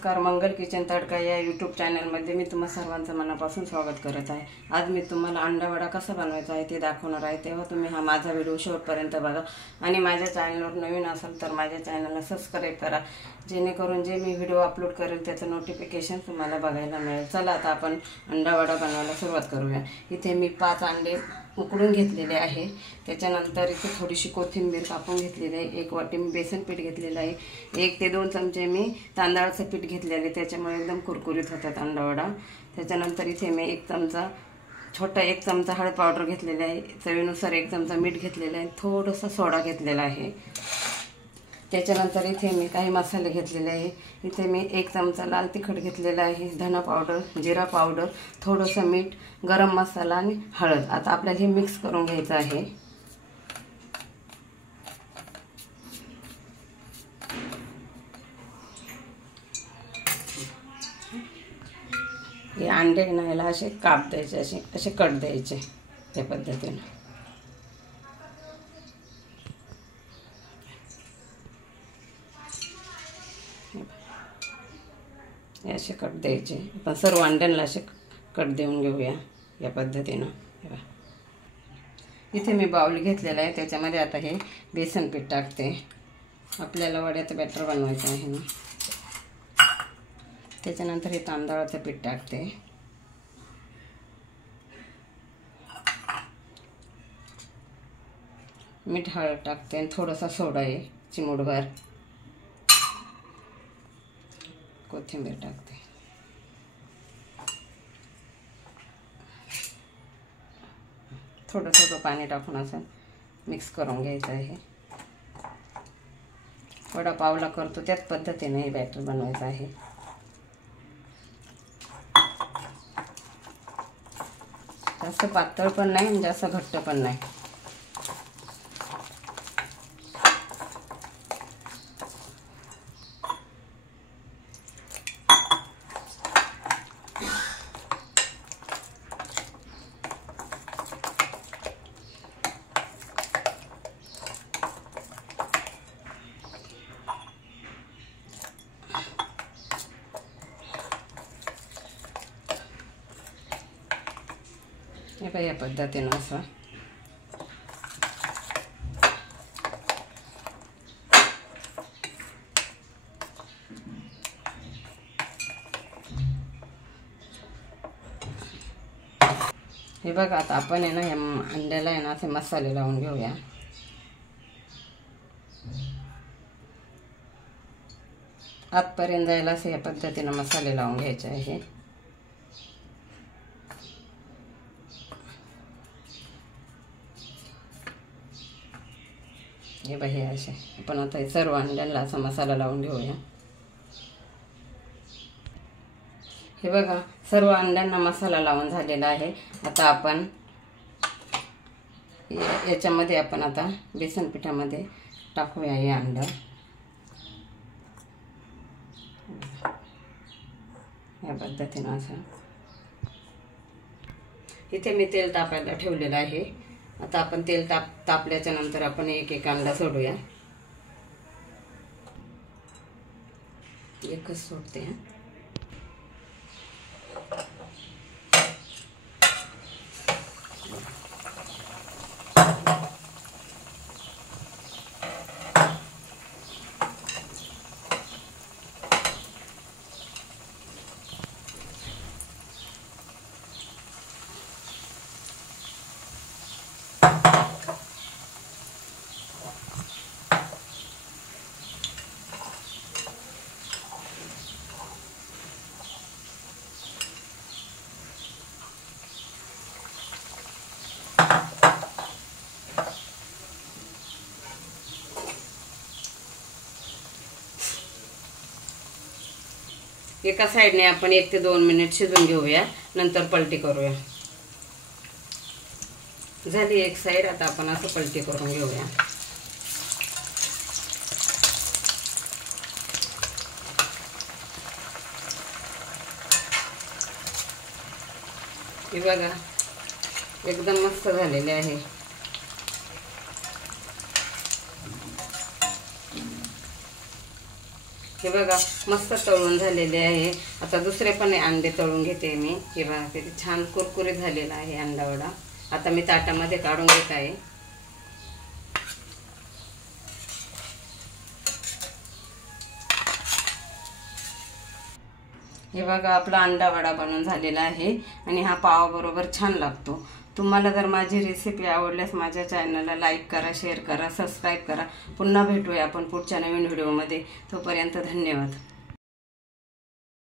नमस्कार, मंगल किचन तडका या यूट्यूब चॅनलमध्ये मी तुम्हा सर्वांचं मनापासून स्वागत करत आहे। आज मी तुम्हाला अंडा वडा कसा बनवायचा आहे ते दाखवणार आहे, तेव्हा तुम्ही हा माझा व्हिडिओ शेवटपर्यंत बघा आणि माझ्या चॅनलवर नवीन असाल तर माझ्या चॅनलला सबस्क्राइब करा, जेणेकरून जे मी व्हिडिओ अपलोड करेल त्याचं नोटिफिकेशन तुम्हाला बघायला मिळेल। चला आता आपण अंडा वडा बनवायला सुरुवात करूया। इथे मी 5 अंडे उकडून घेतलेले आहे, त्याच्यानंतर इथे थोडीशी कोथिंबीर कापून घेतलेली आहे, 1 वाटी बेसन पीठ घेतलेलं आहे, 1 ते 2 चमचे मी तांदळाचं पीठ घेतलेले, त्याच्यामुळे एकदम कुरकुरीत होतात अंडा वडा। त्याच्यानंतर इथे मी 1 चमचा हळद पावडर घेतलेला आहे, चवीनुसार 1 चमचा मीठ घेतलेलं आहे, थोडासा सोडा घेतलेला आहे। त्याच्यानंतर इथे मी काही मसाले घेतलेले आहे। इथे मी 1 चमचा लाल तिखट घेतलेला आहे, धना पावडर, जिरा पावडर, थोडंसं मीठ, गरम मसाला आणि हळद। आता आपल्याला हे मिक्स करून घ्यायचं आहे। हे अंडे ना याला असे काप द्यायचे, असे कट द्यायचे त्या पद्धतीने। असे कट द्यायचे, आपण सर्व अंड्यांना असे कट देऊन घेऊया या पद्धतीने। इथे मी बाउल घेतलेला आहे, त्याच्यामध्ये आता हे बेसन पीठ टाकते। आपल्याला वड्याचं बॅटर बनवायचं आहे ना। त्याच्यानंतर हे तांदळाचं पीठ टाकते, मीठ, हळद टाकते आणि थोडासा सोडा आहे चिमूटभर, कोथिंबीर टाकते। थोडं पाणी टाकून असं मिक्स करून घ्यायचं आहे। वडापावला करतो त्याच पद्धतीने हे बॅटर बनवायचं आहे। जास्त पातळ पण नाही आणि जास्त घट्ट पण नाही। या पद्धतीने असं हे बघा। आता आपण आहे ना या अंड्याला आहे ना असे मसाले लावून घेऊया। आतपर्यंत जायला असे या पद्धतीने मसाले लावून घ्यायचे आहे। हे बघा, हे असे आपण आता हे सर्व अंड्यांना असा मसाला लावून घेऊया। हे बघा, सर्व अंड्यांना मसाला लावून झालेला आहे। आता आपण याच्यामध्ये आपण आता बेसन पिठामध्ये टाकूया हे अंडं। या पद्धतीने असं इथे मी तेल तापायला ठेवलेलं आहे। आता आपण तेल तापल्याच्या नंतर आपण एक अंडा सोडूया। एकच सोडते। एका साइडने आपण 1 ते 2 मिनिट शिजवून घेऊया, नंतर पलटी करूया। झाली एक साइड, आता आपण असं पलटी करून घेऊया। हे बघा, एकदम मस्त झालेले आहे। हे बघा मस्त तळून झालेले आहे. आता दुसरे पण अंडे तळून घेते मी. हे बघा किती छान कुरकुरीत झालेला आहे अंडा वडा. आता मी ताटामध्ये काढून घेत आहे. हे बघा आपला अंडा वडा बनवून झालेला आहे आणि हा पावाबरोबर छान लागतो. तुम्हाला जर माझी रेसिपी आवडल्यास माझ्या चॅनलला लाईक करा, शेअर करा, सबस्क्राईब करा. पुन्हा भेटूया आपण पुढच्या नवीन व्हिडिओमध्ये. तोपर्यंत धन्यवाद.